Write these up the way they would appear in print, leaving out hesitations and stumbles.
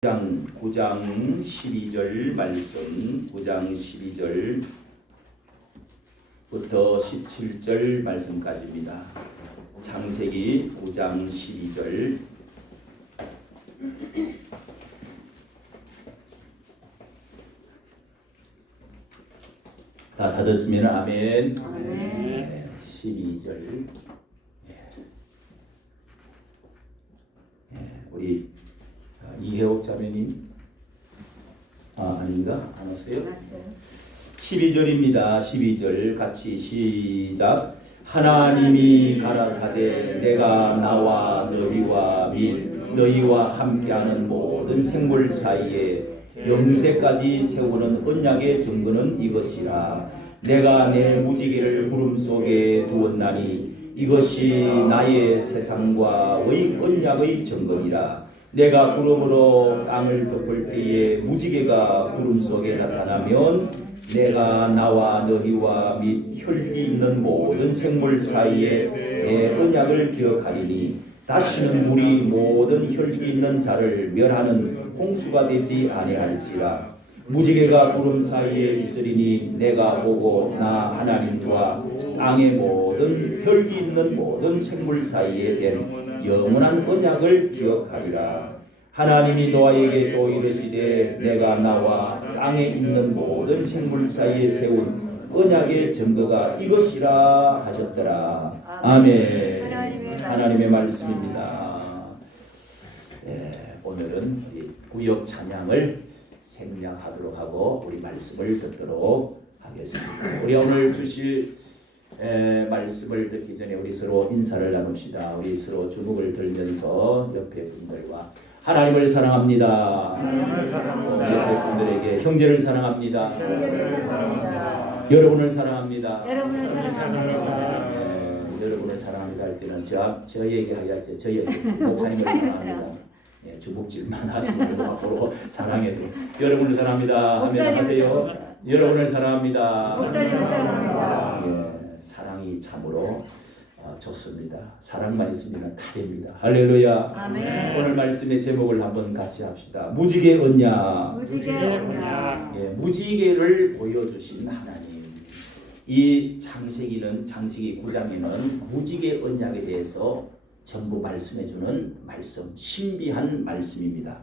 9장 12절 말씀, 9장 12절부터 17절 말씀까지입니다. 창세기 9장 12절. 다 찾았으면 아멘. 아멘. 12절. 우리 이혜옥 자매님 아닌가? 안 왔어요? 12절입니다. 12절 같이 시작. 하나님이 가라사대 내가 나와 너희와 및 너희와 함께하는 모든 생물 사이에 영세까지 세우는 언약의 증거는 이것이라. 내가 내 무지개를 구름 속에 두었나니 이것이 나의 세상과의 언약의 증거니라. 내가 구름으로 땅을 덮을 때에 무지개가 구름 속에 나타나면 내가 나와 너희와 및 혈기 있는 모든 생물 사이에 내 언약을 기억하리니 다시는 물이 모든 혈기 있는 자를 멸하는 홍수가 되지 아니할지라. 무지개가 구름 사이에 있으리니 내가 보고 나 하나님과 땅의 모든 혈기 있는 모든 생물 사이에 된 영원한 언약을 기억하리라. 하나님이 노아에게 또 이르시되 내가 나와 땅에 있는 모든 생물 사이에 세운 언약의 증거가 이것이라 하셨더라. 아멘. 하나님의 말씀입니다. 오늘은 구역 찬양을 생략하도록 하고 우리 말씀을 듣도록 하겠습니다. 우리 오늘 주실 말씀을 듣기 전에 우리 서로 인사를 나눕시다. 우리 서로 주먹을 들면서 옆에 분들과 하나님을 사랑합니다. 옆에 분들에게 형제를 사랑합니다. 여러분을 사랑합니다. 여러분을 사랑합니다 할 때는 저에게 하야지. 저에게 목사님을 사랑합니다. 주먹질만 하지 말고 앞으로 사랑해도 여러분을 사랑합니다 하면 하세요. 여러분을 사랑합니다. 목사님을 사랑합니다. 사랑이 참으로 좋습니다. 사랑만 있으면 다 됩니다. 할렐루야. 아멘. 오늘 말씀의 제목을 한번 같이 합시다. 무지개 언약. 무지개를 보여주신 하나님. 이 창세기 9장에는 무지개 언약에 대해서 전부 말씀해주는 말씀, 신비한 말씀입니다.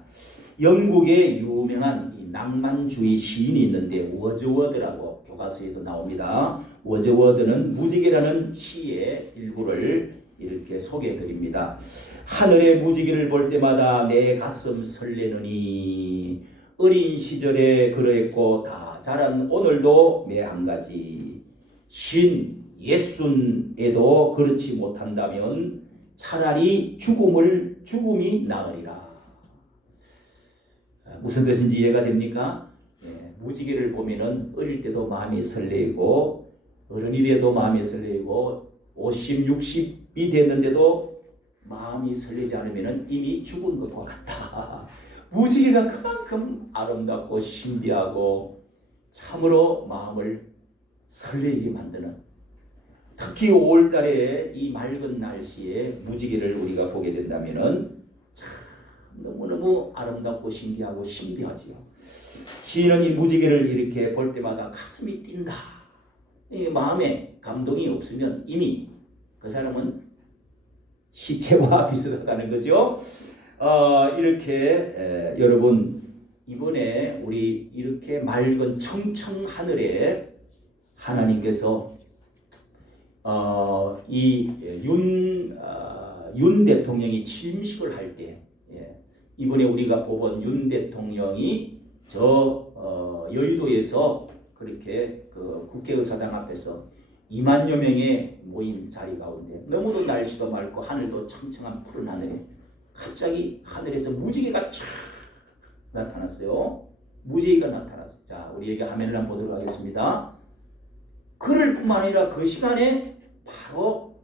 영국의 유명한 이 낭만주의 시인이 있는데 워즈워드라고 교과서에도 나옵니다. 워즈워드는 무지개라는 시의 일부를 이렇게 소개해드립니다. 하늘의 무지개를 볼 때마다 내 가슴 설레느니 어린 시절에 그러했고 다 자란 오늘도 매 한 가지 신 예순에도 그렇지 못한다면 차라리 죽음이 나으리라. 무슨 뜻인지 이해가 됩니까? 무지개를 보면은 어릴 때도 마음이 설레고 어른이 돼도 마음이 설레고 50, 60이 됐는데도 마음이 설레지 않으면은 이미 죽은 것과 같다. 무지개가 그만큼 아름답고 신비하고 참으로 마음을 설레게 만드는, 특히 5월달에 이 맑은 날씨에 무지개를 우리가 보게 된다면은 참 너무너무 아름답고 신기하고 신비하지요. 시인은 이 무지개를 이렇게 볼 때마다 가슴이 뛴다. 이 마음에 감동이 없으면 이미 그 사람은 시체와 비슷하다는 거죠. 이렇게 여러분 이번에 우리 이렇게 맑은 청청 하늘에 하나님께서 윤 대통령이 취임식을 할 때, 이번에 우리가 뽑은 윤 대통령이 여의도에서 그렇게 그 국회의사당 앞에서 2만여 명의 모인 자리 가운데 너무도 날씨도 맑고 하늘도 청청한 푸른 하늘에 갑자기 하늘에서 무지개가 촥 나타났어요. 무지개가 나타났어요. 자, 우리에게 화면을 한번 보도록 하겠습니다. 그럴 뿐만 아니라 그 시간에 바로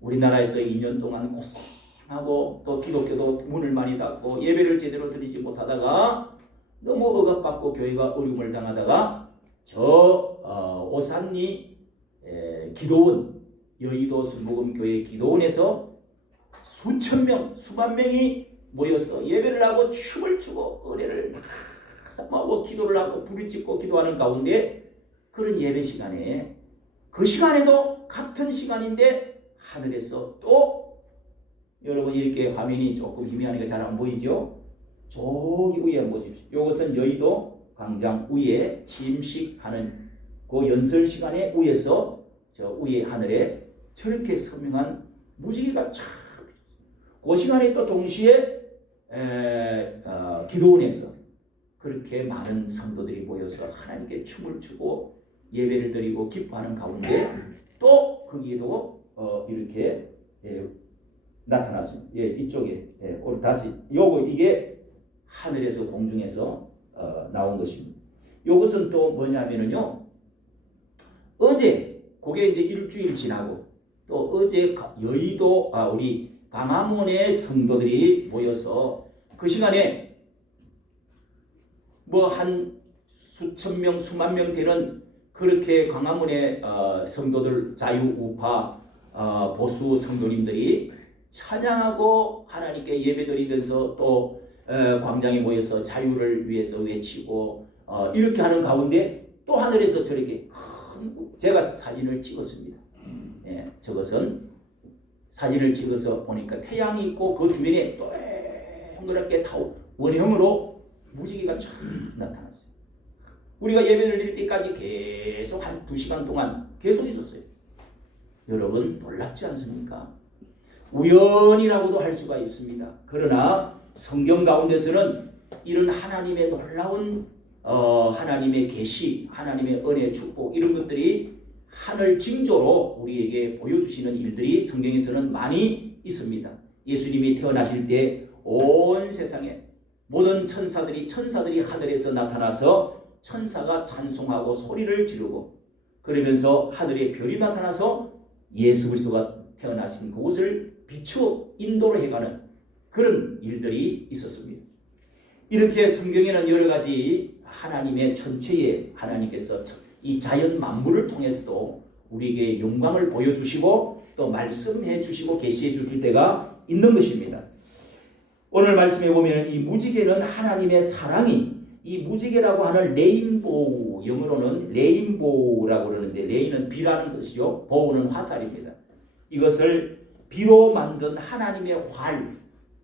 우리나라에서 2년 동안 고생하고 또 기독교도 문을 많이 닫고 예배를 제대로 드리지 못하다가 너무 억압받고 교회가 어려움을 당하다가 오산리 기도원, 여의도 순복음교회 기도원에서 수천 명, 수만 명이 모여서 예배를 하고 춤을 추고 은혜를 막 삼하고 기도를 하고 부르짖고 기도하는 가운데 그런 예배 시간에 그 시간에도 같은 시간인데 하늘에서 또 여러분 이렇게 화면이 조금 희미하니까 잘 안 보이죠? 저기 위에 한번 보십시오. 이것은 여의도 광장 위에 침식하는 그 연설 시간에 위에서 저 위에 하늘에 저렇게 선명한 무지개가 쫙 그 시간에 또 동시에 기도원에서 그렇게 많은 성도들이 모여서 하나님께 춤을 추고 예배를 드리고 기뻐하는 가운데 또 거기에도 이렇게 나타났습니다. 예, 이쪽에 우리 다시 요거 이게 하늘에서 공중에서 나온 것입니다. 요것은 또 뭐냐면은요. 어제 그게 이제 일주일 지나고 또 어제 여의도 우리 광화문의 성도들이 모여서 그 시간에 뭐 한 수천 명 수만 명 되는 그렇게 광화문의 성도들 자유우파 보수 성도님들이 찬양하고 하나님께 예배드리면서 또 광장에 모여서 자유를 위해서 외치고 이렇게 하는 가운데 또 하늘에서 저렇게 제가 사진을 찍었습니다. 예, 저것은 사진을 찍어서 보니까 태양이 있고 그 주변에 동그랗게 원형으로 무지개가 쫙 나타났어요. 우리가 예배를 드릴 때까지 계속 한 2시간 동안 계속 있었어요. 여러분 놀랍지 않습니까? 우연이라고도 할 수가 있습니다. 그러나 성경 가운데서는 이런 하나님의 놀라운 하나님의 계시, 하나님의 은혜, 축복 이런 것들이 하늘 징조로 우리에게 보여주시는 일들이 성경에서는 많이 있습니다. 예수님이 태어나실 때 온 세상에 모든 천사들이 하늘에서 나타나서 천사가 찬송하고 소리를 지르고 그러면서 하늘에 별이 나타나서 예수 그리스도가 태어나신 그곳을 비추어 인도로 해가는 그런 일들이 있었습니다. 이렇게 성경에는 여러 가지 하나님의 천체에 하나님께서 이 자연 만물을 통해서도 우리에게 영광을 보여주시고 또 말씀해 주시고 계시해 주실 때가 있는 것입니다. 오늘 말씀해 보면 이 무지개는 하나님의 사랑이 이 무지개라고 하는 레인보우 영어로는 레인보우라고 그러는데 레인은 비라는 것이요 보우는 화살입니다. 이것을 비로 만든 하나님의 활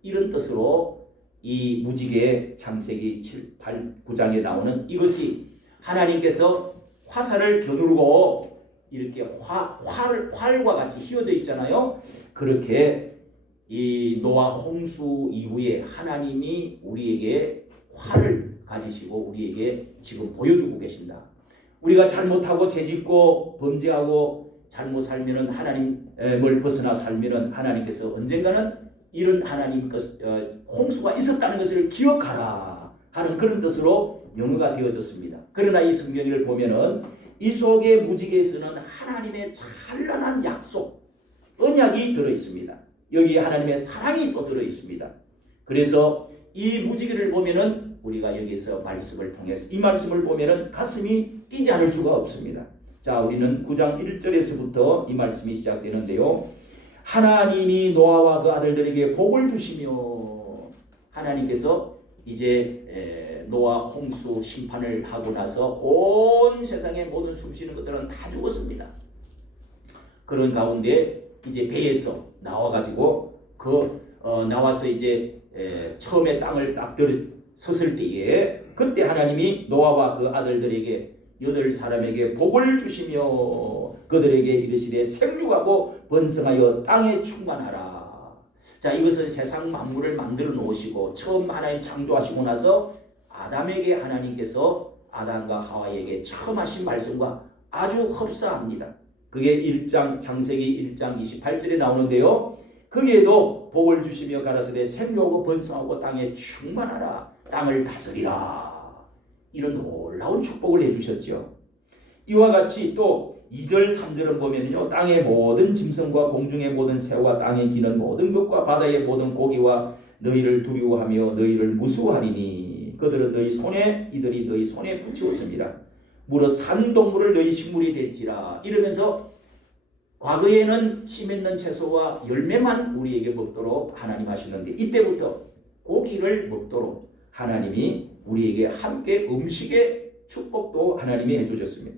이런 뜻으로 이 무지개 창세기 7, 8, 9장에 나오는 이것이 하나님께서 화살을 겨누르고 이렇게 활과 같이 휘어져 있잖아요. 그렇게 이 노아 홍수 이후에 하나님이 우리에게 활을 가지시고 우리에게 지금 보여주고 계신다. 우리가 잘못하고 죄짓고 범죄하고 잘못 살면은 하나님을 벗어나 살면은 하나님께서 언젠가는 이런 하나님 홍수가 있었다는 것을 기억하라 하는 그런 뜻으로 영어가 되어졌습니다. 그러나 이 성경을 보면은 이 속에 무지개에서는 하나님의 찬란한 약속, 언약이 들어 있습니다. 여기에 하나님의 사랑이 또 들어 있습니다. 그래서 이 무지개를 보면은 우리가 여기서 말씀을 통해서 이 말씀을 보면은 가슴이 뛰지 않을 수가 없습니다. 자, 우리는 9장 1절에서부터 이 말씀이 시작되는데요. 하나님이 노아와 그 아들들에게 복을 주시며 하나님께서 이제 노아 홍수 심판을 하고 나서 온 세상의 모든 숨쉬는 것들은 다 죽었습니다. 그런 가운데 이제 배에서 나와가지고 나와서 이제 처음에 땅을 딱 섰을 때에 그때 하나님이 노아와 그 아들들에게 8사람에게 복을 주시며 그들에게 이르시되 생육하고 번성하여 땅에 충만하라. 자, 이것은 세상 만물을 만들어 놓으시고 처음 하나님 창조하시고 나서 아담에게 하나님께서 아담과 하와에게 처음 하신 말씀과 아주 흡사합니다. 그게 창세기 1장 28절에 나오는데요. 거기에도 복을 주시며 가라사대 생육하고 번성하고 땅에 충만하라. 땅을 다스리라. 이런 놀라운 축복을 해주셨죠. 이와 같이 또 2절 3절을 보면요. 땅의 모든 짐승과 공중의 모든 새와 땅에 기는 모든 것과 바다의 모든 고기와 너희를 두려워하며 너희를 무수하리니 그들은 이들이 너희 손에 붙이었습니다. 무릇 산 동물을 너희 식물이 될지라. 이러면서 과거에는 씨 맺는 채소와 열매만 우리에게 먹도록 하나님 하시는데 이때부터 고기를 먹도록 하나님이 우리에게 함께 음식의 축복도 하나님이 해주셨습니다.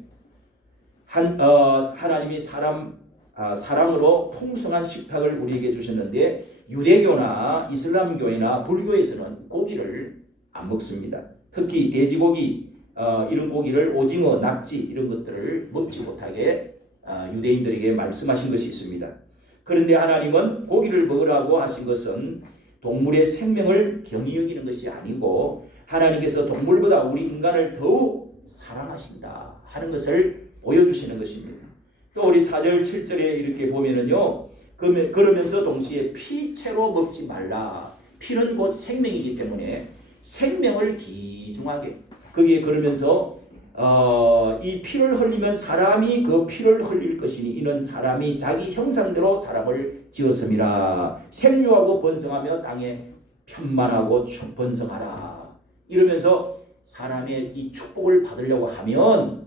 하나님이 사랑으로 풍성한 식탁을 우리에게 주셨는데 유대교나 이슬람교회나 불교에서는 고기를 안 먹습니다. 특히 돼지고기 이런 고기를 오징어, 낙지 이런 것들을 먹지 못하게 유대인들에게 말씀하신 것이 있습니다. 그런데 하나님은 고기를 먹으라고 하신 것은 동물의 생명을 경히 여기는 것이 아니고 하나님께서 동물보다 우리 인간을 더욱 사랑하신다 하는 것을 보여주시는 것입니다. 또 우리 4절 7절에 이렇게 보면은요, 그러면서 동시에 피채로 먹지 말라. 피는 곧 생명이기 때문에 생명을 귀중하게 거기에 그러면서 이 피를 흘리면 사람이 그 피를 흘릴 것이니 이는 사람이 자기 형상대로 사람을 지었음이라. 생육하고 번성하며 땅에 편만하고 번성하라. 이러면서 사람의 이 축복을 받으려고 하면은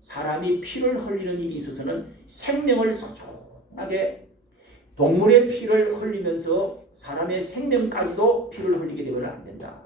사람이 피를 흘리는 일이 있어서는 생명을 소중하게 동물의 피를 흘리면서 사람의 생명까지도 피를 흘리게 되면 안 된다.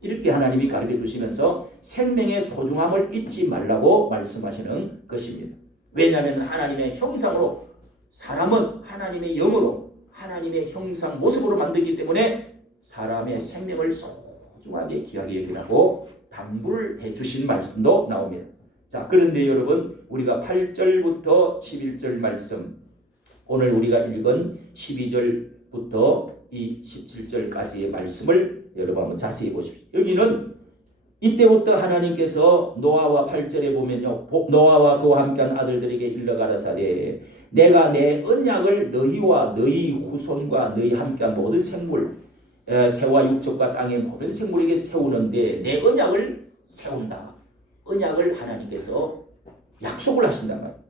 이렇게 하나님이 가르쳐 주시면서 생명의 소중함을 잊지 말라고 말씀하시는 것입니다. 왜냐하면 하나님의 형상으로 사람은 하나님의 영으로 하나님의 형상 모습으로 만들기 때문에 사람의 생명을 소중하게 귀하게 여기라고 당부를 해주신 말씀도 나옵니다. 자, 그런데 여러분 우리가 8절부터 11절 말씀 오늘 우리가 읽은 12절부터 이 17절까지의 말씀을 여러분 한번 자세히 보십시오. 여기는 이때부터 하나님께서 노아와 8절에 보면요, 노아와 그와 함께한 아들들에게 일러 가라사대 내가 내 언약을 너희와 너희 후손과 너희 함께한 모든 생물 새와 육족과 땅의 모든 생물에게 세우는데 내 언약을 세운다. 언약을 하나님께서 약속을 하신단 말이에요.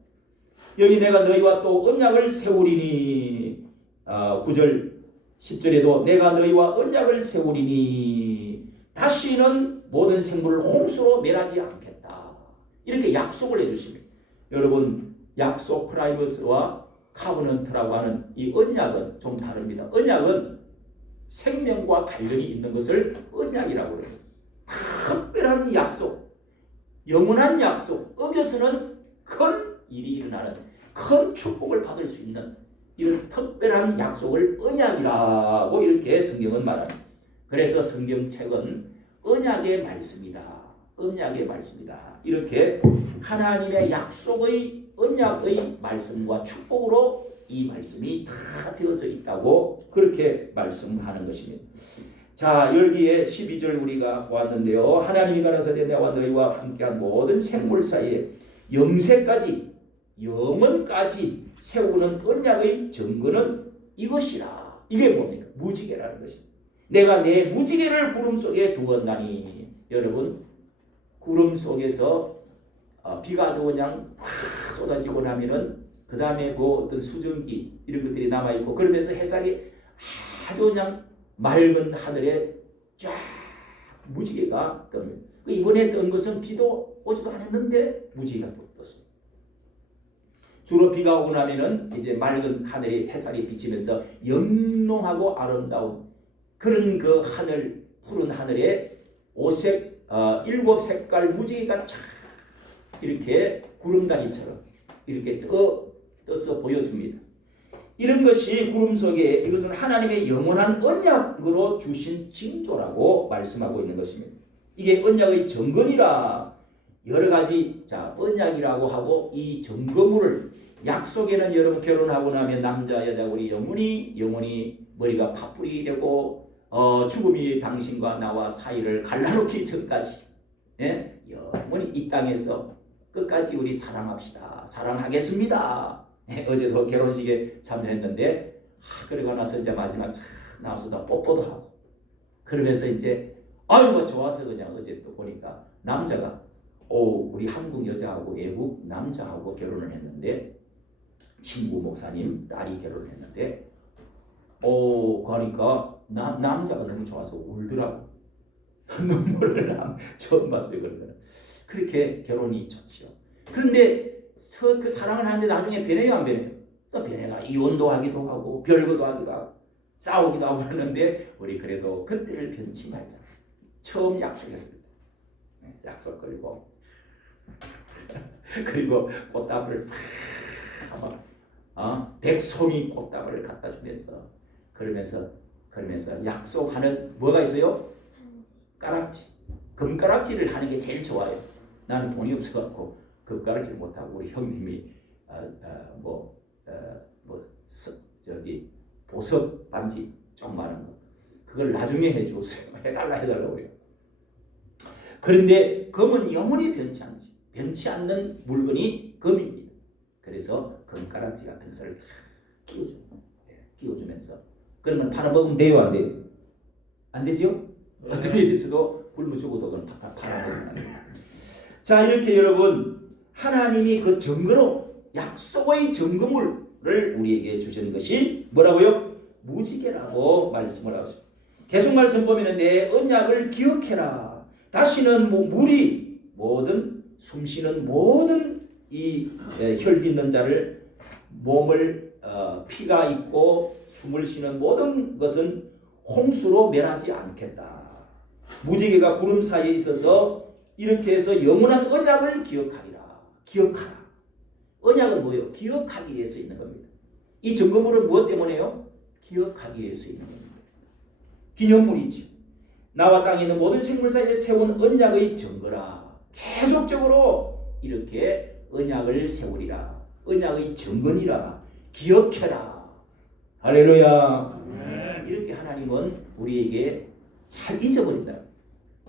여기 내가 너희와 또 언약을 세우리니 9절 10절에도 내가 너희와 언약을 세우리니 다시는 모든 생물을 홍수로 멸하지 않겠다. 이렇게 약속을 해주십니다. 여러분 약속 프라이머스와 카버넌트라고 하는 이 언약은 좀 다릅니다. 언약은 생명과 관련이 있는 것을 언약이라고 해요. 특별한 약속, 영원한 약속, 어겨서는 큰 일이 일어나는 큰 축복을 받을 수 있는 이런 특별한 약속을 언약이라고 이렇게 성경은 말합니다. 그래서 성경책은 언약의 말씀이다. 언약의 말씀이다. 이렇게 하나님의 약속의 언약의 말씀과 축복으로 이 말씀이 다 되어져 있다고 그렇게 말씀하는 것입니다. 자, 여기에 12절 우리가 보았는데요. 하나님이 가라사대 내와 너희와 함께한 모든 생물 사이에 영세까지 영원까지 세우는 언약의 증거는 이것이라. 이게 뭡니까? 무지개라는 것입니다. 내가 내 무지개를 구름 속에 두었나니. 여러분 구름 속에서 비가 아주 그냥 확 쏟아지고 나면은 그 다음에 그 어떤 수증기 이런 것들이 남아있고 그러면서 해상이 아주 그냥 맑은 하늘에 쫙 무지개가 뜹니다. 이번에 뜬 것은 비도 오지도 않았는데 무지개가 또 떴습니다. 주로 비가 오고 나면은 이제 맑은 하늘에 햇살이 비치면서 영롱하고 아름다운 그런 그 하늘, 푸른 하늘에 7 색깔 무지개가 쫙 이렇게 구름다리처럼 이렇게 떠서 보여줍니다. 이런 것이 구름 속에 이것은 하나님의 영원한 언약으로 주신 징조라고 말씀하고 있는 것입니다. 이게 언약의 증거니라. 여러 가지 언약이라고 하고 이 증거물을 약속에는 여러분 결혼하고 나면 남자 여자 우리 영원히 머리가 팥불이 되고 죽음이 당신과 나와 사이를 갈라놓기 전까지 영원히 이 땅에서 끝까지 우리 사랑합시다. 사랑하겠습니다. 어제도 결혼식에 참여했는데 그러고 나서 이제 마지막 나와서 뽀뽀도 하고 그러면서 이제 뭐 좋아서 그냥 어제 또 보니까 남자가 우리 한국 여자하고 외국 남자하고 결혼을 했는데 친구 목사님 딸이 결혼을 했는데 그러니까 남자가 너무 좋아서 울더라고. 눈물을 처음 봤어요. 그러면 그렇게 결혼이 좋지요. 그런데 그 사랑을 하는데 나중에 변해요, 안 변해요? 또 변해가 이혼도 하기도 하고 별거도 하기도 하고 싸우기도 하고 그러는데 우리 그래도 그때를 변치 말자. 처음 약속했을 때 약속 걸고 그리고 꽃다발을 팍 백송이 꽃다발을 갖다 주면서 그러면서 약속하는 뭐가 있어요? 가락지. 금가락지를 하는 게 제일 좋아요. 나는 돈이 없어갖고 금가락지를 못하고 우리 형님이 저기 보석 반지 조그마한 거 그걸 나중에 해주세요. 해달라고 그래요. 그런데 금은 영원히 변치 않는 물건이 금입니다. 그래서 금가락지 같은 것을 끼워주면서 그러면 팔아먹으면 돼요, 안 돼요? 안 되죠? 어떤 일이 있어도 굶어 죽어도 그건 팔아먹으면 안 돼요. 자, 이렇게 여러분 하나님이 그 증거로 약속의 증거물을 우리에게 주신 것이 뭐라고요? 무지개라고 말씀을 하고 있습니다. 계속 말씀 보면 내 언약을 기억해라. 다시는 물이 모든 숨쉬는 모든 이 혈기 있는 자를 몸을 피가 있고 숨을 쉬는 모든 것은 홍수로 멸하지 않겠다. 무지개가 구름 사이에 있어서 이렇게 해서 영원한 언약을 기억하라. 언약은 뭐예요? 기억하기 위해서 있는 겁니다. 이 증거물은 무엇 때문에요? 기억하기 위해서 있는 겁니다. 기념물이죠. 나와 땅에 있는 모든 생물 사이에 세운 언약의 증거라. 계속적으로 이렇게 언약을 세우리라. 언약의 증거니라. 기억해라. 할렐루야. 이렇게 하나님은 우리에게 잘 잊어버린다.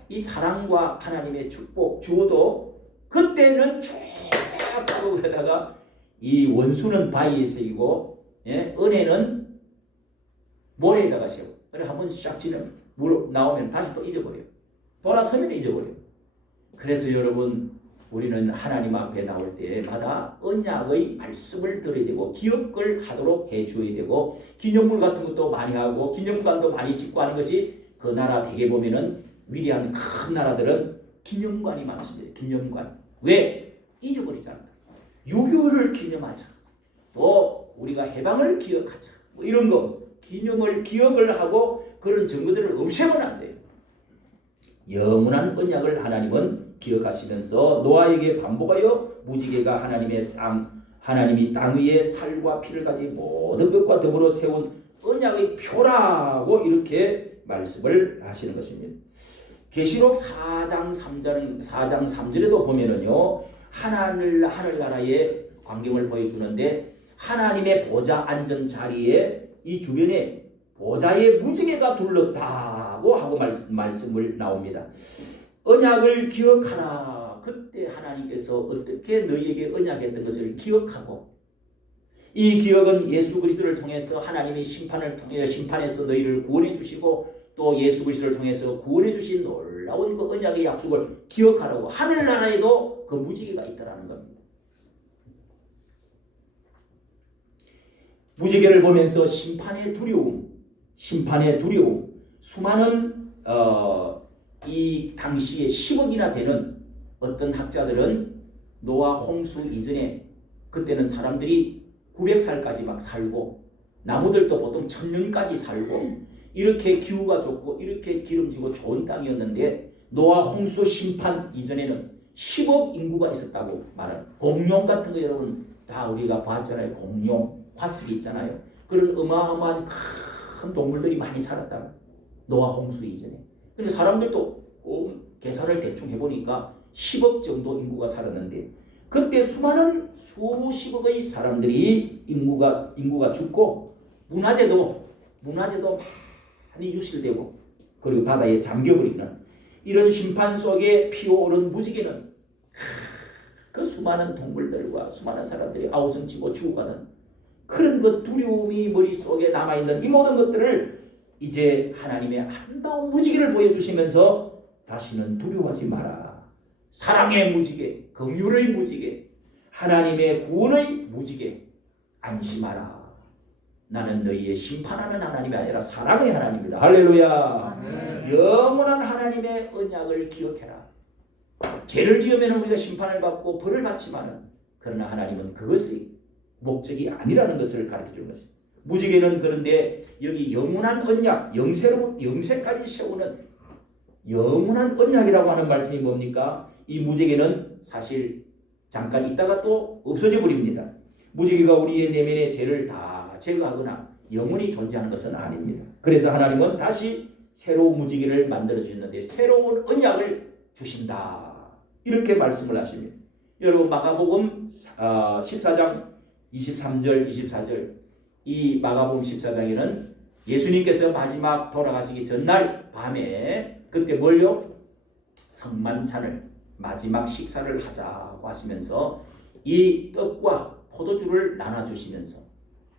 이 사랑과 하나님의 축복 주어도 그때는 쭉 가고 그러다가 이 원수는 바위에 새기고 은혜는 모래에다가 세우고 그래 한번 샥 지면 물 나오면 다시 또 잊어버려요. 돌아서면 잊어버려요. 그래서 여러분 우리는 하나님 앞에 나올 때마다 언약의 말씀을 들어야 되고 기억을 하도록 해줘야 되고 기념물 같은 것도 많이 하고 기념관도 많이 짓고 하는 것이 그 나라 대개 보면은 위대한 큰 나라들은 기념관이 많습니다. 기념관. 왜? 잊어버리지 않는다. 6.25를 기념하자. 또 우리가 해방을 기억하자. 뭐 이런 거 기억을 하고 그런 증거들을 없애면 안 돼요. 영원한 언약을 하나님은 기억하시면서 노아에게 반복하여 무지개가 하나님이 땅 위에 살과 피를 가진 모든 것과 더불어 세운 언약의 표라고 이렇게 말씀을 하시는 것입니다. 계시록 4장 3절에도 보면은요 하늘나라의 광경을 보여주는데 하나님의 보좌 앉은 자리에 이 주변에 보좌에 무지개가 둘렀다고 하고 말씀을 나옵니다. 언약을 기억하라. 그때 하나님께서 어떻게 너희에게 언약했던 것을 기억하고 이 기억은 예수 그리스도를 통해서 하나님의 심판에서 너희를 구원해 주시고 또 예수 그리스도를 통해서 구원해 주신 놀라운 그 언약의 약속을 기억하라고 하늘나라에도 그 무지개가 있다라는 겁니다. 무지개를 보면서 심판의 두려움, 수많은 이 당시에 10억이나 되는 어떤 학자들은 노아 홍수 이전에 그때는 사람들이 900살까지 막 살고 나무들도 보통 1000년까지 살고 이렇게 기후가 좋고 이렇게 기름지고 좋은 땅이었는데 노아 홍수 심판 이전에는 10억 인구가 있었다고 말하는 공룡 같은 거 여러분 다 우리가 봤잖아요. 공룡, 화석이 있잖아요. 그런 어마어마한 큰 동물들이 많이 살았다. 노아 홍수 이전에. 근데 사람들도 계산을 대충 해보니까 10억 정도 인구가 살았는데 그때 수많은 수십억의 사람들이 인구가 죽고 문화재도 많이 유실되고 그리고 바다에 잠겨버리는 이런 심판 속에 피어오른 무지개는 그 수많은 동물들과 수많은 사람들이 아우성치고 죽어가는 그런 그 두려움이 머릿속에 남아있는 이 모든 것들을 이제 하나님의 아름다운 무지개를 보여주시면서 다시는 두려워하지 마라. 사랑의 무지개, 긍휼의 무지개, 하나님의 구원의 무지개, 안심하라. 나는 너희의 심판하는 하나님이 아니라 사랑의 하나님이다. 할렐루야. 영원한 하나님의 언약을 기억해라. 죄를 지으면 우리가 심판을 받고 벌을 받지만은 그러나 하나님은 그것이 목적이 아니라는 것을 가르쳐 주는 것입니다. 무지개는 그런데 여기 영원한 언약, 영세까지 세우는 영원한 언약이라고 하는 말씀이 뭡니까? 이 무지개는 사실 잠깐 있다가 또 없어져 버립니다. 무지개가 우리의 내면의 죄를 다 제거하거나 영원히 존재하는 것은 아닙니다. 그래서 하나님은 다시 새로운 무지개를 만들어 주셨는데 새로운 언약을 주신다. 이렇게 말씀을 하십니다. 여러분 마가복음 14장 23절 24절 이 마가복음 14장에는 예수님께서 마지막 돌아가시기 전날 밤에 그때 뭘요? 성만찬을 마지막 식사를 하자고 하시면서 이 떡과 포도주를 나눠주시면서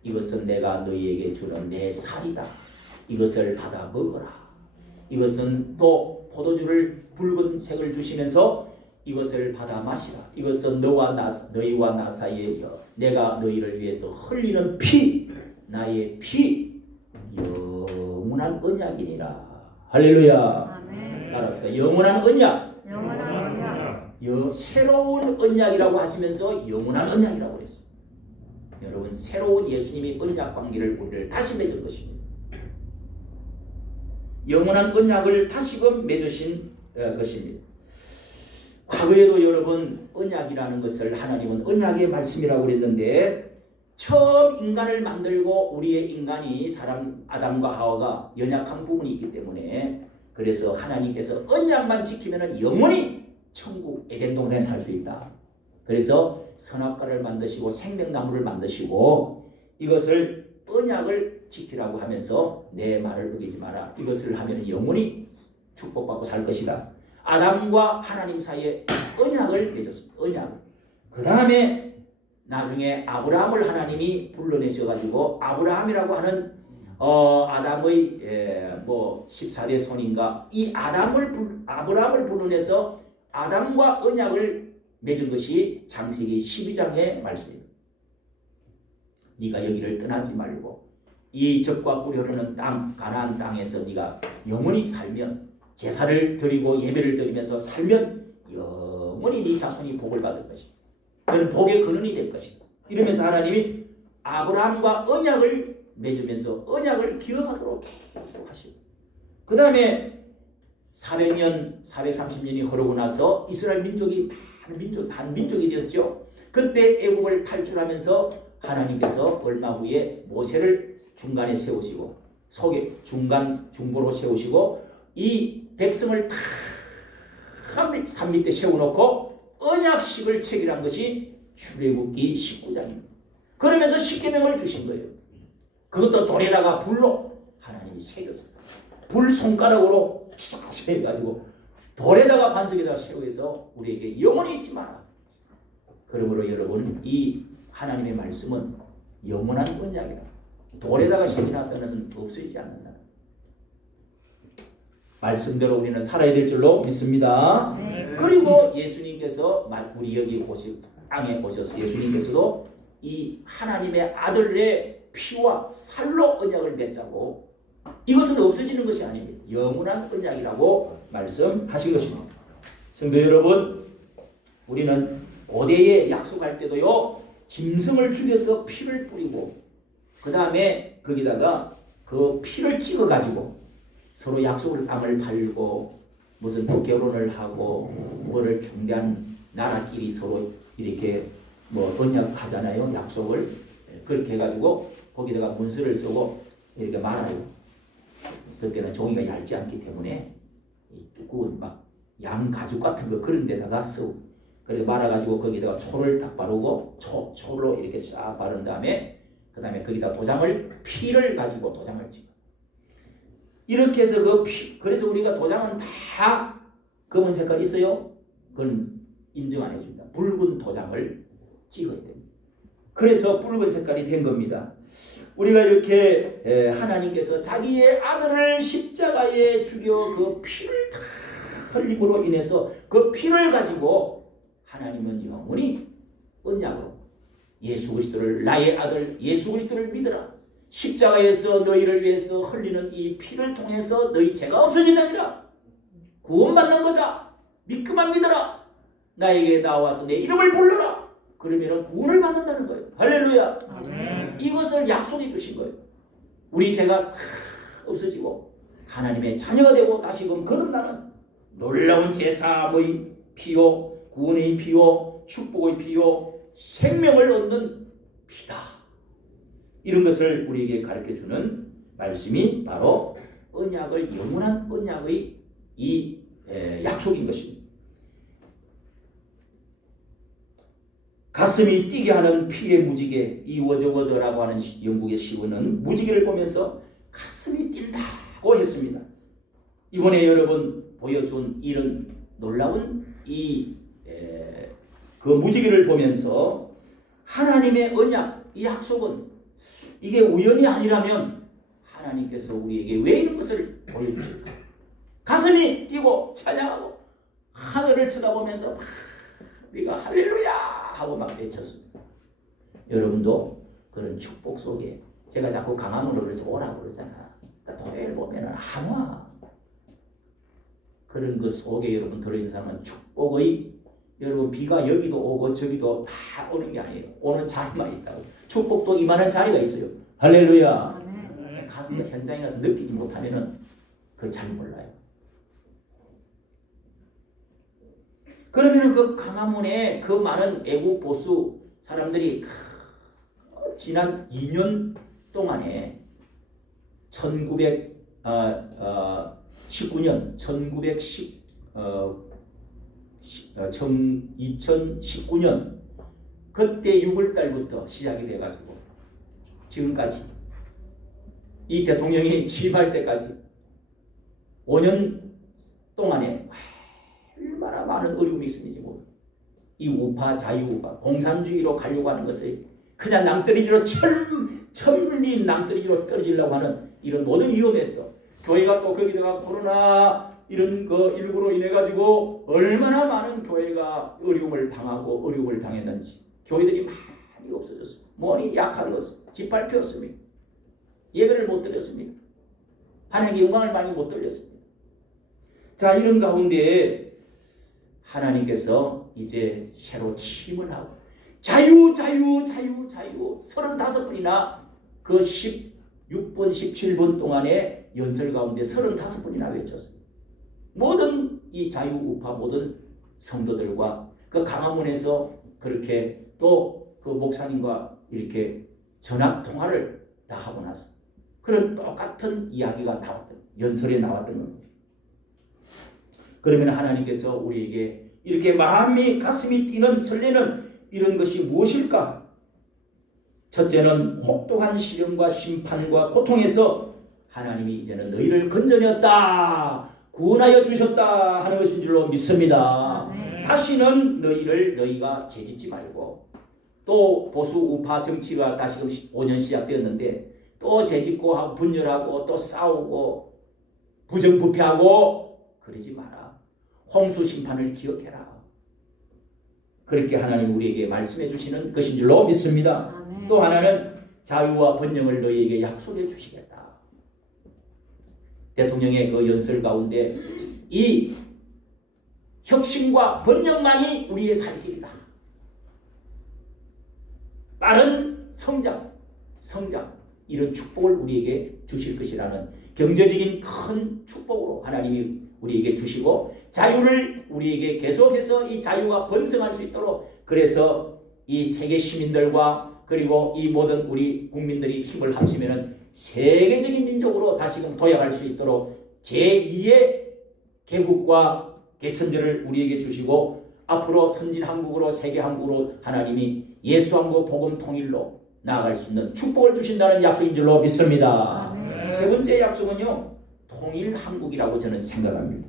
이것은 내가 너희에게 주는 내 살이다. 이것을 받아 먹어라. 이것은 또 포도주를 붉은색을 주시면서 이것을 받아 마시라. 이것은 너희와 나 사이에 내가 너희를 위해서 흘리는 피, 나의 피, 영원한 언약이니라. 할렐루야. 아멘. 따라합시다. 영원한 언약. 영원한 언약. 새로운 언약이라고 하시면서 영원한 언약이라고 그랬어요. 여러분 새로운 예수님이 언약 관계를 우리를 다시 맺은 것입니다. 영원한 언약을 다시금 맺으신 것입니다. 과거에도 여러분 언약이라는 것을 하나님은 언약의 말씀이라고 그랬는데 처음 인간을 만들고 우리의 인간이 사람 아담과 하와가 연약한 부분이 있기 때문에 그래서 하나님께서 언약만 지키면 영원히 천국 에덴 동산에 살 수 있다. 그래서 선악과를 만드시고 생명나무를 만드시고 이것을 언약을 지키라고 하면서 내 말을 어기지 마라. 이것을 하면 영원히 축복받고 살 것이다. 아담과 하나님 사이에 언약을 맺었습니다. 언약을. 그 다음에 나중에 아브라함을 하나님이 불러내셔가지고 아브라함이라고 하는 아담의 14대 손인가 이 아브라함을 불러내서 아담과 언약을 맺은 것이 창세기 12장의 말씀입니다. 네가 여기를 떠나지 말고 이 젖과 꿀이 흐르는 땅 가나안 땅에서 네가 영원히 살면 제사를 드리고 예배를 드리면서 살면 영원히 네 자손이 복을 받을 것이다. 너는 복의 근원이 될 것이다. 이러면서 하나님이 아브라함과 언약을 맺으면서 언약을 기억하도록 계속 하시고 그 다음에 430년이 흐르고 나서 이스라엘 민족이 한 민족이 되었죠. 그때 애국을 탈출하면서 하나님께서 얼마 후에 모세를 중간에 세우시고 속에 중보로 세우시고 이 백성을 다 산 밑에 세워놓고 언약식을 체결한 것이 출애굽기 19장입니다. 그러면서 십계명을 주신 거예요. 그것도 돌에다가 불로 하나님이 새겼어요. 불 손가락으로 촥 해가지고 돌에다가 반석에다가 세워서 우리에게 영원히 잊지 마라. 그러므로 여러분 이 하나님의 말씀은 영원한 언약이라. 돌에다가 새겨놨다는 것은 없어지지 않는다. 말씀대로 우리는 살아야 될 줄로 믿습니다. 네. 그리고 예수님께서 우리 여기 땅에 오셔서 예수님께서도 이 하나님의 아들의 피와 살로 언약을 맺자고 이것은 없어지는 것이 아닙니다. 영원한 언약이라고 말씀하신 것입니다. 성도 여러분, 우리는 고대에 약속할 때도요 짐승을 죽여서 피를 뿌리고 그 다음에 거기다가 그 피를 찍어 가지고 서로 약속을 땅을 팔고 무슨 또 결혼을 하고 뭐를 중대한 나라끼리 서로 이렇게 언약하잖아요. 약속을 그렇게 해가지고 거기다가 문서를 쓰고 이렇게 말아요. 그때는 종이가 얇지 않기 때문에 이 두꺼운 막 양 가죽 같은 거 그런 데다가 쓰고 그래 말아가지고 거기다가 초를 딱 바르고 초로 이렇게 싹 바른 다음에 그 다음에 거기다 피를 가지고 도장을 찍어. 이렇게 해서 그래서 우리가 도장은 다 검은 색깔 있어요. 그건 인정 안 해줍니다. 붉은 도장을 찍어야 됩니다. 그래서 붉은 색깔이 된 겁니다. 우리가 이렇게 하나님께서 자기의 아들을 십자가에 죽여 그 피를 다 흘림으로 인해서 그 피를 가지고 하나님은 영원히 언약으로 예수 그리스도를 나의 아들 예수 그리스도를 믿으라. 십자가에서 너희를 위해서 흘리는 이 피를 통해서 너희 죄가 없어지느니라. 구원받는 거다. 믿기만 믿어라. 나에게 나와서 내 이름을 불러라. 그러면은 구원을 받는다는 거예요. 할렐루야. 아멘. 이것을 약속해 주신 거예요. 우리 죄가 싹 없어지고 하나님의 자녀가 되고 다시금 거듭나는 놀라운 제사함의 피요, 구원의 피요, 축복의 피요, 생명을 얻는 피다. 이런 것을 우리에게 가르쳐주는 말씀이 바로 언약을, 영원한 언약의 이 약속인 것입니다. 가슴이 뛰게 하는 피의 무지개, 이 워저워더라고 하는 영국의 시인은 무지개를 보면서 가슴이 뛴다고 했습니다. 이번에 여러분 보여준 이런 놀라운 그 무지개를 보면서 하나님의 언약, 이 약속은 이게 우연이 아니라면 하나님께서 우리에게 왜 이런 것을 보여주실까? 가슴이 뛰고 찬양하고 하늘을 쳐다보면서 우리가 할렐루야 하고 막 외쳤습니다. 여러분도 그런 축복 속에, 제가 자꾸 강함으로 그래서 오라고 그러잖아. 그러니까 토요일 보면은 한화 그런 것 속에 여러분 들어있는 사람은 축복의, 여러분 비가 여기도 오고 저기도 다 오는 게 아니에요. 오는 자리만 있다고. 축복도 이만한 자리가 있어요. 할렐루야. 가서 현장에 가서 느끼지 못하면은 그걸 잘 몰라요. 그러면은 그 강화문에 그 많은 애국 보수 사람들이 지난 2년 동안에 2019년 그때 6월달부터 시작이 돼가지고 지금까지 이 대통령이 취임할 때까지 5년 동안에 얼마나 많은 어려움이 있었는지 모르겠어요. 이 우파, 자유우파, 공산주의로 가려고 하는 것을 그냥 낭떠러지로 천림 낭떠러지로 떨어지려고 하는 이런 모든 위험에서 교회가 또 거기다가 코로나 이런 거 일부로 인해 가지고 얼마나 많은 교회가 어려움을 당하고 어려움을 당했는지 교회들이 많이 없어졌습니다. 몸이 약해졌습니다. 짓밟혔습니다. 예배를 못 드렸습니다. 하나님께 영광을 많이 못 돌렸습니다. 자, 이런 가운데 하나님께서 이제 새로 취임을 하고 자유 35번이나 그 16분 17분 동안의 연설 가운데 35번이나 외쳤습니다. 모든 이 자유우파 모든 성도들과 그 강화문에서 그렇게 또 그 목사님과 이렇게 전화 통화를 다 하고 나서 그런 똑같은 이야기가 나왔던, 연설에 나왔던 겁니다. 그러면 하나님께서 우리에게 이렇게 마음이 가슴이 뛰는 설레는 이런 것이 무엇일까? 첫째는 혹독한 시련과 심판과 고통에서 하나님이 이제는 너희를 건져내었다, 구원하여 주셨다 하는 것인 줄로 믿습니다. 다시는 너희가 죄짓지 말고, 또 보수 우파 정치가 다시금 5년 시작되었는데 또 죄짓고 하고 분열하고 또 싸우고 부정부패하고 그러지 마라. 홍수 심판을 기억해라. 그렇게 하나님 우리에게 말씀해 주시는 것인 줄로 믿습니다. 아멘. 또 하나는 자유와 번영을 너희에게 약속해 주시겠다. 대통령의 그 연설 가운데 이 혁신과 번영만이 우리의 살 길이다. 빠른 성장 이런 축복을 우리에게 주실 것이라는 경제적인 큰 축복으로 하나님이 우리에게 주시고 자유를 우리에게 계속해서 이 자유가 번성할 수 있도록, 그래서 이 세계 시민들과 그리고 이 모든 우리 국민들이 힘을 합치면은 세계적인 민족으로 다시금 도약할 수 있도록 제2의 개국과 개천절을 우리에게 주시고 앞으로 선진 한국으로 세계 한국으로 하나님이 예수 한국 복음 통일로 나아갈 수 있는 축복을 주신다는 약속인 줄로 믿습니다. 아멘. 세 번째 약속은요, 통일 한국이라고 저는 생각합니다.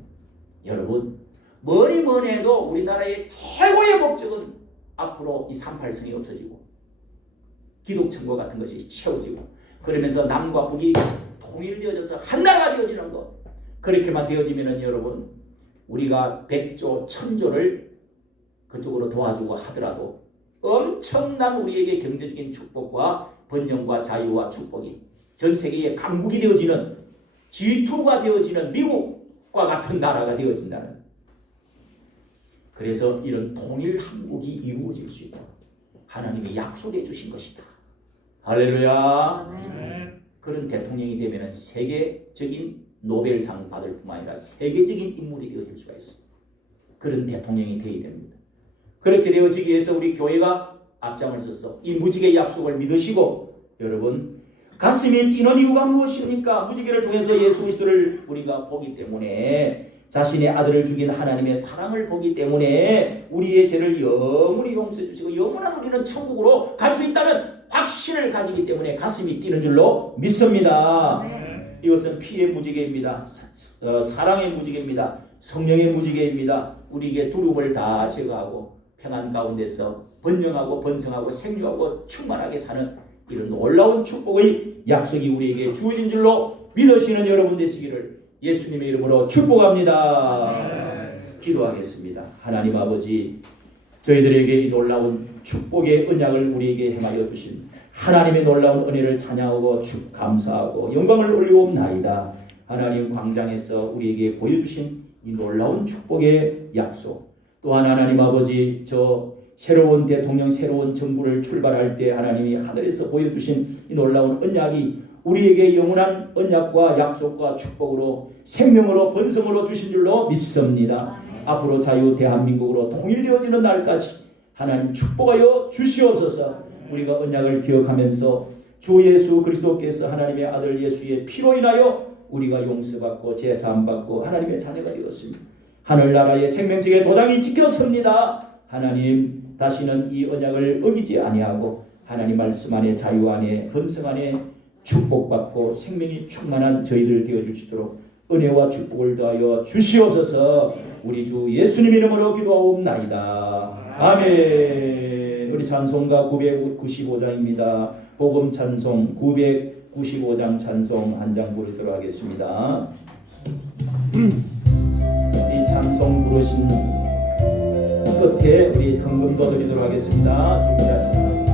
여러분, 머리 해도 우리나라의 최고의 목적은 앞으로 이 38성이 없어지고 기독천국 같은 것이 채워지고 그러면서 남과 북이 통일되어져서 한 나라가 되어지는 것, 그렇게만 되어지면은 여러분 우리가 100조 1000조를 그쪽으로 도와주고 하더라도 엄청난 우리에게 경제적인 축복과 번영과 자유와 축복이 전 세계의 강국이 되어지는 G2가 되어지는 미국과 같은 나라가 되어진다는, 그래서 이런 통일 한국이 이루어질 수 있도록 하나님이 약속해 주신 것이다. 할렐루야. 아멘. 그런 대통령이 되면 세계적인 노벨상 받을 뿐만 아니라 세계적인 인물이 되어질 수가 있습니다. 그런 대통령이 되어야 됩니다. 그렇게 되어지기 위해서 우리 교회가 앞장을 서서 이 무지개의 약속을 믿으시고, 여러분 가슴이 뛰는 이유가 무엇입니까? 무지개를 통해서 예수 그리스도를 우리가 보기 때문에, 자신의 아들을 죽인 하나님의 사랑을 보기 때문에 우리의 죄를 영원히 용서해 주시고 영원한 우리는 천국으로 갈 수 있다는 확신을 가지기 때문에 가슴이 뛰는 줄로 믿습니다. 아멘. 이것은 피의 무지개입니다. 사랑의 무지개입니다. 성령의 무지개입니다. 우리에게 두려움을 다 제거하고 평안 가운데서 번영하고 번성하고 생육하고 충만하게 사는 이런 놀라운 축복의 약속이 우리에게 주어진 줄로 믿으시는 여러분 되시기를 예수님의 이름으로 축복합니다. 기도하겠습니다. 하나님 아버지, 저희들에게 이 놀라운 축복의 언약을 우리에게 행하여 주신 하나님의 놀라운 은혜를 찬양하고 감사하고 영광을 올리옵나이다. 하나님, 광장에서 우리에게 보여주신 이 놀라운 축복의 약속, 또한 하나님 아버지, 저 새로운 대통령, 새로운 정부를 출발할 때 하나님이 하늘에서 보여주신 이 놀라운 언약이 우리에게 영원한 언약과 약속과 축복으로 생명으로 번성으로 주신 줄로 믿습니다. 앞으로 자유 대한민국으로 통일되어지는 날까지 하나님 축복하여 주시옵소서. 우리가 언약을 기억하면서 주 예수 그리스도께서 하나님의 아들 예수의 피로 인하여 우리가 용서받고 제사함받고 하나님의 자녀가 되었습니다. 하늘나라의 생명책의 도장이 찍혔습니다. 하나님, 다시는 이 언약을 어기지 아니하고 하나님 말씀 안에, 자유 안에, 번성 안에 축복받고 생명이 충만한 저희들 되어줄 수 있도록 은혜와 축복을 더하여 주시옵소서. 우리 주 예수님 이름으로 기도하옵나이다. 아멘. 우리 찬송가 995장입니다. 복음 찬송 995장 찬송 한 장 부르도록 하겠습니다. 이 찬송 부르신 끝에 우리 헌금도 드리도록 하겠습니다. 준비하십니다.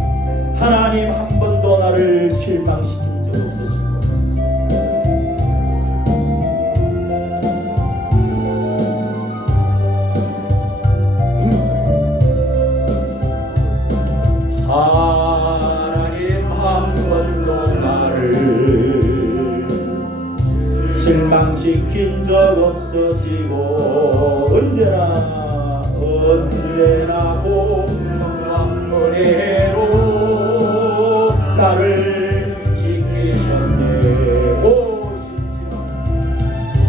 하나님, 한 번도 나를 실망시킨 적 없으시고 하나님, 한 번도 나를 실망시킨 적 없으시고 언제나 공평한 은혜로 나를 지키셨네.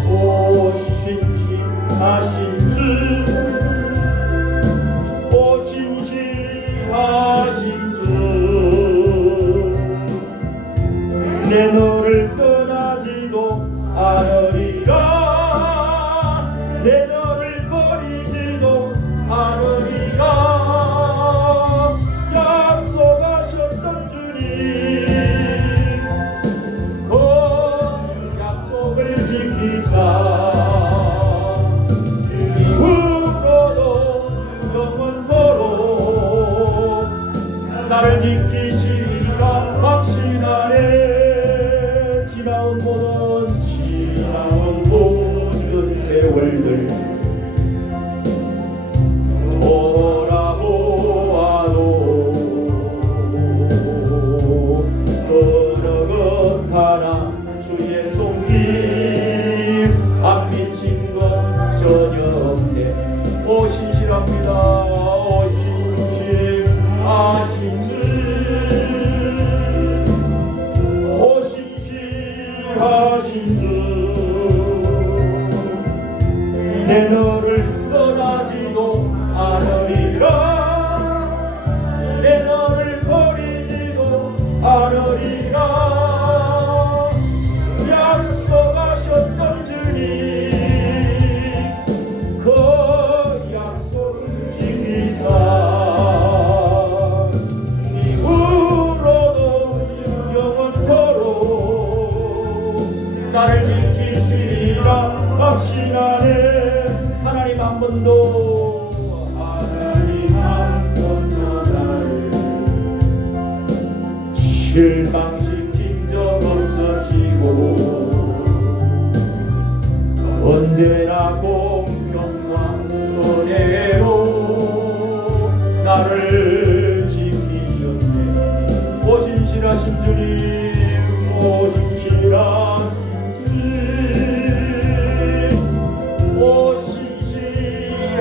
오 신실하신 주, 오 신실하신 주, 내 너를 떠나지도 않으리라, 내 너를 버리지도 않으리라. 약속하셨던 주님, 그 약속을 지키사 이후로도 영원토록 나를 지키시리라 확신하네. 지나온 모든 세월들 돌아보아도 어느 것 하나 주의 손길 안 미친 것 전혀 없네. 오 신실합니다. 오 신실하신 주, 오 신실하신 주, 내 너를 떠나지도 않으리라, 내 너를 버리지도 않으리라. 약속하셨던 주님, 그 약속을 지키사 이후로도 영원토록 나를 지키시리라 확신하네. 하나님, 한 번도 나를 실망시킨 적 없으시고 언제나 공평한 은혜로 나를 지키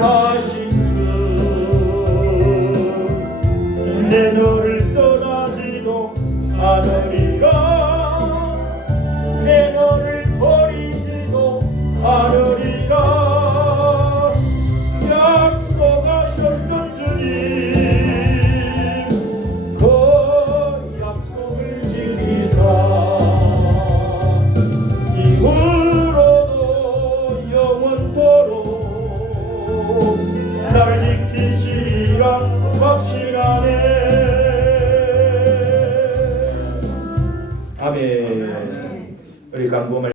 하신 주 내 너를 떠나지도 않으리라 내 너를 버리지도 않으리라 약속하셨던 주님 그 약속을 지키사 이후로도 영원토록 날 지키시리라 확신하네. 아멘. 우리 강범을